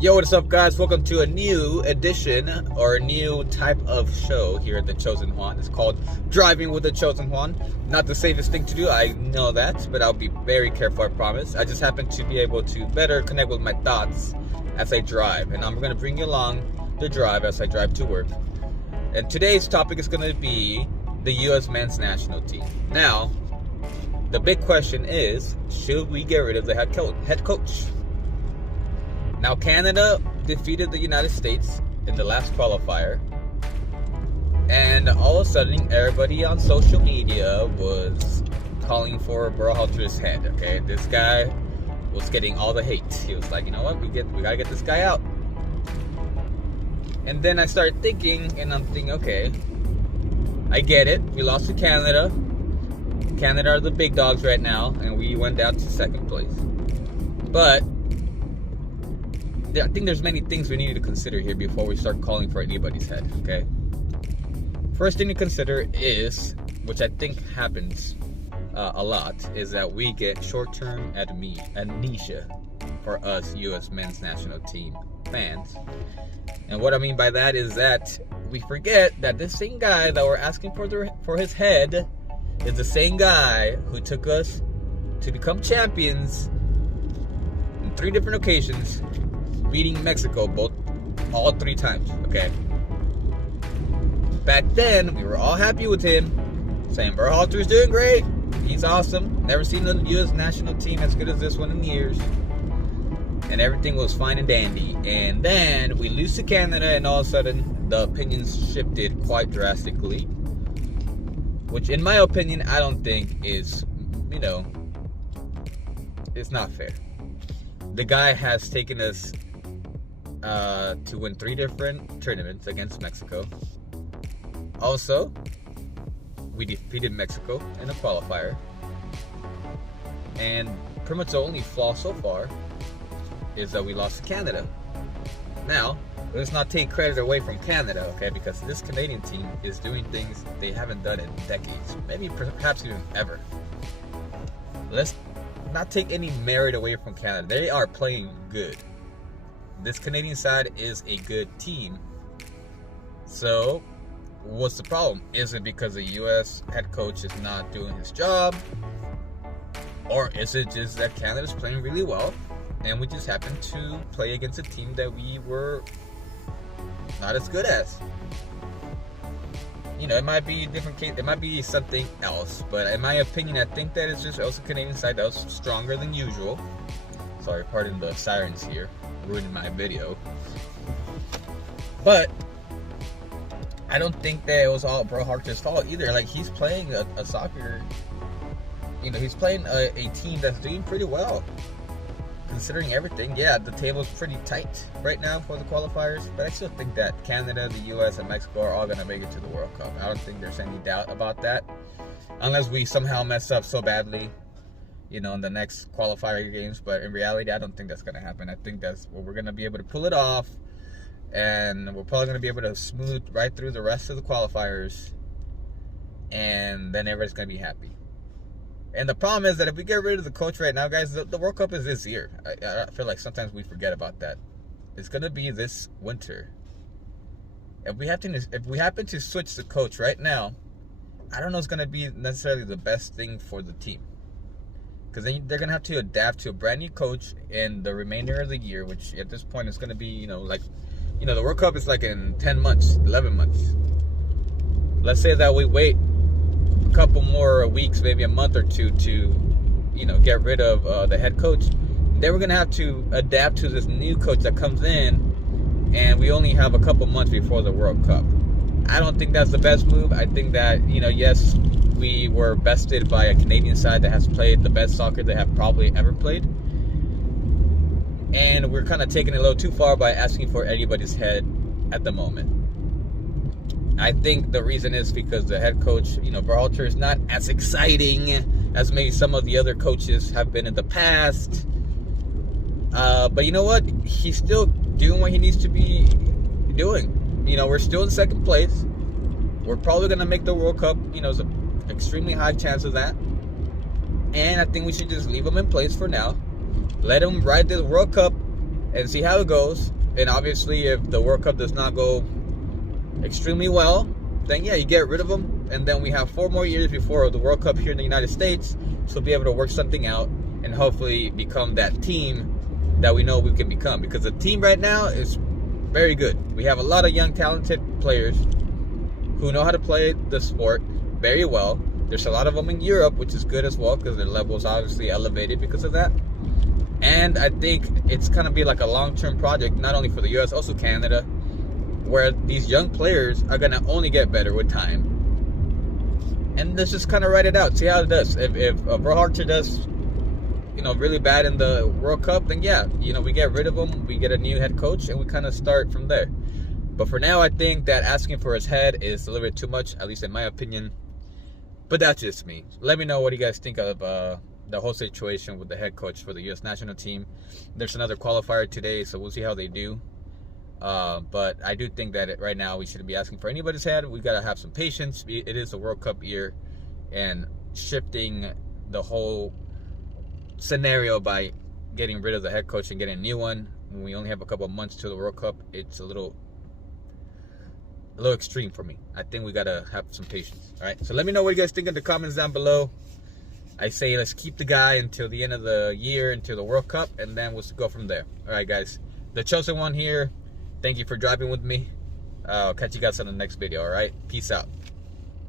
Yo, what's up, guys? Welcome to a new edition or a new type of show here at the Chosen Juan. It's called Driving with the Chosen Juan. Not the safest thing to do, I know that, but I'll be very careful, I promise. I just happen to be able to better connect with my thoughts as I drive, and I'm going to bring you along the drive as I drive to work. And today's topic is going to be the U.S. men's national team. Now, the big question is, should we get rid of the head coach? Now, Canada defeated the United States in the last qualifier, and all of a sudden, everybody on social media was calling for Berhalter's head. Okay, this guy was getting all the hate. He was like, you know what, we gotta get this guy out. And then I started thinking, and I'm thinking, okay, I get it. We lost to Canada. Canada are the big dogs right now, and we went down to second place. But I think there's many things we need to consider here before we start calling for anybody's head, okay? First thing to consider is, which I think happens a lot, is that we get short-term amnesia for us U.S. men's national team fans. And what I mean by that is that we forget that this same guy that we're asking for his head is the same guy who took us to become champions on 3 different occasions, beating Mexico all 3 times, okay? Back then, we were all happy with him, saying Berhalter's doing great, he's awesome, never seen the U.S. national team as good as this one in years, and everything was fine and dandy. And then we lose to Canada, and all of a sudden, the opinions shifted quite drastically, which in my opinion, I don't think is, it's not fair. The guy has taken us to win 3 different tournaments against Mexico. Also, we defeated Mexico in the qualifier. And pretty much the only flaw so far is that we lost to Canada. Now, let's not take credit away from Canada, okay? Because this Canadian team is doing things they haven't done in decades, maybe perhaps even ever. Let's not take any merit away from Canada. They are playing good. This Canadian side is a good team. So, what's the problem? Is it because the U.S. head coach is not doing his job? Or is it just that Canada's playing really well and we just happen to play against a team that we were not as good as? It might be a different case. It might be something else. But in my opinion, I think that it's just also Canadian side that was stronger than usual. Sorry, pardon the sirens here. Ruined my video. But I don't think that it was all Berhalter's fault either. Like, he's playing a soccer, he's playing a team that's doing pretty well considering everything. Yeah, the table's pretty tight right now for the qualifiers, but I still think that Canada, the US, and Mexico are all going to make it to the World Cup. I don't think there's any doubt about that, unless we somehow mess up so badly in the next qualifier games. But in reality, I don't think that's going to happen. I think that's where we're going to be able to pull it off, and we're probably going to be able to smooth right through the rest of the qualifiers, and then everybody's going to be happy. And the problem is that if we get rid of the coach right now, guys, the World Cup is this year. I feel like sometimes we forget about that. It's going to be this winter. If we happen to switch the coach right now, I don't know it's going to be necessarily the best thing for the team. Because then they're going to have to adapt to a brand new coach in the remainder of the year, which at this point is going to be, the World Cup is like in 10 months, 11 months. Let's say that we wait a couple more weeks, maybe a month or two to, get rid of the head coach. Then we're going to have to adapt to this new coach that comes in, and we only have a couple months before the World Cup. I don't think that's the best move. I think that, yes, we were bested by a Canadian side that has played the best soccer they have probably ever played. And we're kind of taking it a little too far by asking for anybody's head at the moment. I think the reason is because the head coach, Berhalter, is not as exciting as maybe some of the other coaches have been in the past. But you know what? He's still doing what he needs to be doing. We're still in second place. We're probably going to make the World Cup. There's an extremely high chance of that. And I think we should just leave him in place for now. Let him ride this World Cup and see how it goes. And obviously, if the World Cup does not go extremely well, then yeah, you get rid of them. And then we have 4 more years before the World Cup here in the United States, so we'll be able to work something out and hopefully become that team that we know we can become. Because the team right now is very good. We have a lot of young, talented players who know how to play the sport very well. There's a lot of them in Europe, which is good as well, because their level is obviously elevated because of that. And I think it's going to be like a long-term project, not only for the U.S., also Canada, where these young players are going to only get better with time. And let's just kind of write it out, see how it does. If Berhalter does, really bad in the World Cup, then yeah, we get rid of him, we get a new head coach, and we kind of start from there. But for now, I think that asking for his head is a little bit too much, at least in my opinion. But that's just me. Let me know what you guys think of the whole situation with the head coach for the U.S. national team. There's another qualifier today, so we'll see how they do. But I do think that right now we shouldn't be asking for anybody's head. We got to have some patience. It is a World Cup year, and shifting the whole scenario by getting rid of the head coach and getting a new one when we only have a couple of months to the World Cup, it's a little extreme for me. I think we got to have some patience. All right, so let me know what you guys think in the comments down below. I say let's keep the guy until the end of the year, until the World Cup, and then we'll go from there. All right, guys. The Chosen One here. Thank you for driving with me. I'll catch you guys on the next video, all right? Peace out.